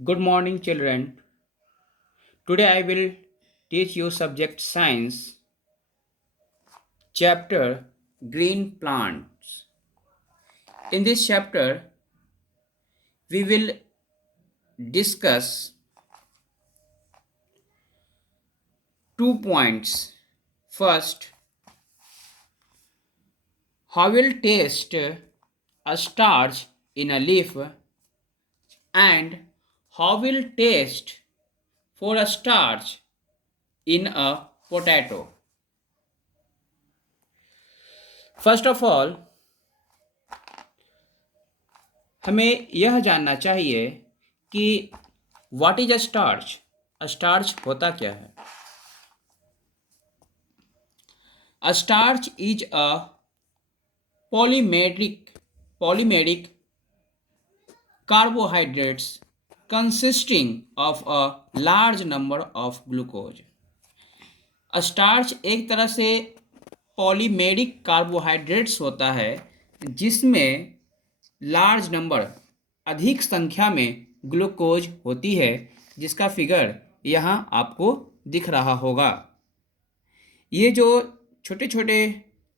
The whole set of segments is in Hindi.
Good morning, children. Today I will teach you subject science, chapter green plants. In this chapter, we will discuss 2 points. First, how will taste a starch in a leaf and how will taste for a starch in a potato. First of all, हमें यह जानना चाहिए कि व्हाट इज अ स्टार्च होता क्या है। A starch is a polymeric polymeric carbohydrates consisting of a large number of glucose। Starch एक तरह से पॉलीमेरिक कार्बोहाइड्रेट्स होता है जिसमें लार्ज नंबर अधिक संख्या में ग्लूकोज होती है, जिसका फिगर यहाँ आपको दिख रहा होगा। ये जो छोटे छोटे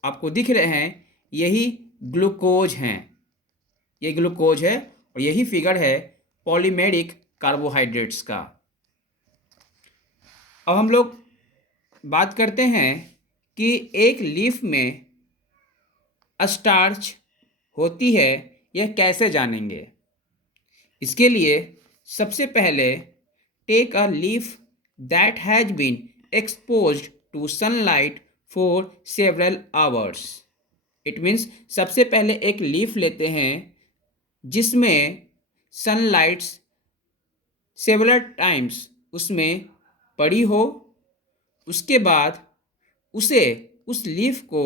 आपको दिख रहे हैं यही ग्लूकोज हैं। ये ग्लूकोज है और यही फिगर है पॉलीमेरिक कार्बोहाइड्रेट्स का। अब हम लोग बात करते हैं कि एक लीफ में स्टार्च होती है, यह कैसे जानेंगे। इसके लिए सबसे पहले take a leaf that has been exposed to sunlight for several hours. It means सबसे पहले एक लीफ लेते हैं जिसमें सनलाइट्स सेवरल टाइम्स उसमें पड़ी हो। उसके बाद उस लीफ को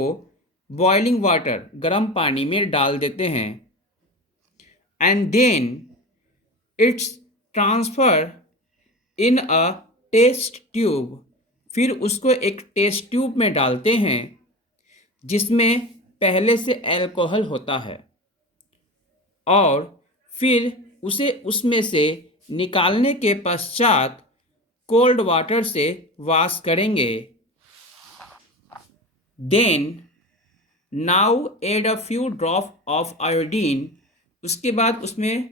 बॉइलिंग वाटर गर्म पानी में डाल देते हैं and then it's transfer in a test tube. फिर उसको एक टेस्ट ट्यूब में डालते हैं जिसमें पहले से अल्कोहल होता है और फिर उसे उसमें से निकालने के पश्चात कोल्ड वाटर से वॉश करेंगे। Then now add a few drop of iodine. उसके बाद उसमें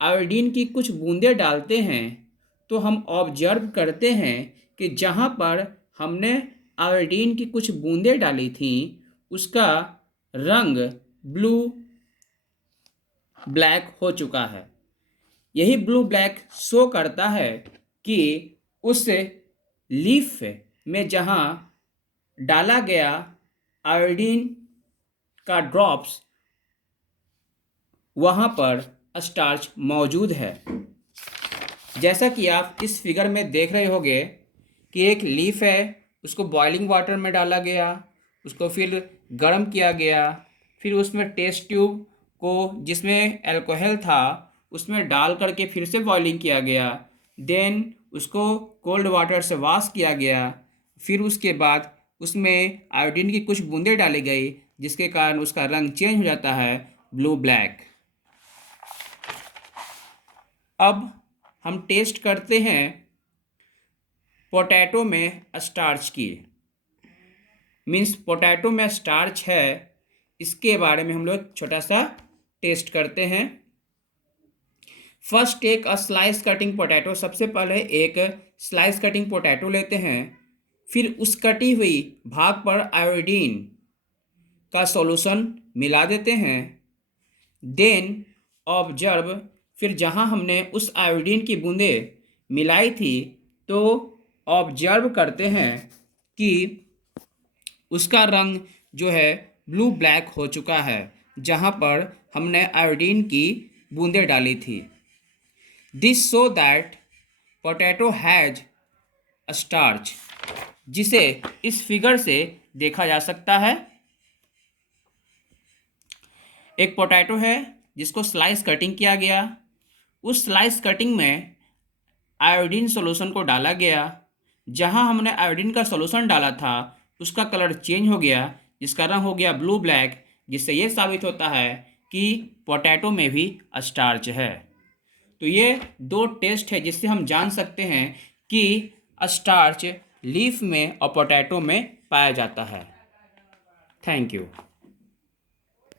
आयोडीन की कुछ बूंदें डालते हैं तो हम ऑब्जर्व करते हैं कि जहाँ पर हमने आयोडीन की कुछ बूंदें डाली थी उसका रंग ब्लू ब्लैक हो चुका है। यही ब्लू ब्लैक शो करता है कि उस लीफ में जहाँ डाला गया आयोडीन का ड्रॉप्स वहाँ पर स्टार्च मौजूद है। जैसा कि आप इस फिगर में देख रहे होंगे कि एक लीफ है, उसको बॉइलिंग वाटर में डाला गया, उसको फिर गर्म किया गया, फिर उसमें टेस्ट ट्यूब को जिसमें अल्कोहल था उसमें डाल करके फिर से बॉइलिंग किया गया, देन उसको कोल्ड वाटर से वॉश किया गया, फिर उसके बाद उसमें आयोडीन की कुछ बूंदें डाली गई जिसके कारण उसका रंग चेंज हो जाता है ब्लू ब्लैक। अब हम टेस्ट करते हैं पोटैटो में स्टार्च की। मीन्स पोटैटो में स्टार्च है, इसके बारे में हम लोग छोटा सा टेस्ट करते हैं। First take a slice cutting potato. सबसे पहले एक स्लाइस कटिंग पोटैटो लेते हैं, फिर उस कटी हुई भाग पर आयोडीन का सॉल्यूशन मिला देते हैं। देन ऑब्जर्व, फिर जहां हमने उस आयोडीन की बूंदें मिलाई थी तो ऑब्जर्व करते हैं कि उसका रंग जो है ब्लू ब्लैक हो चुका है जहां पर हमने आयोडीन की बूंदें डाली थी। This show that potato has a starch, जिसे इस फिगर से देखा जा सकता है। एक पोटैटो है जिसको स्लाइस कटिंग किया गया, उस स्लाइस कटिंग में आयोडीन सॉल्यूशन को डाला गया। जहां हमने आयोडीन का सॉल्यूशन डाला था उसका कलर चेंज हो गया जिसका रंग हो गया ब्लू ब्लैक, जिससे ये साबित होता है कि पोटैटो में भी स्टार्च है। तो ये दो टेस्ट है जिससे हम जान सकते हैं कि स्टार्च लीफ में और पोटैटो में पाया जाता है। Thank you.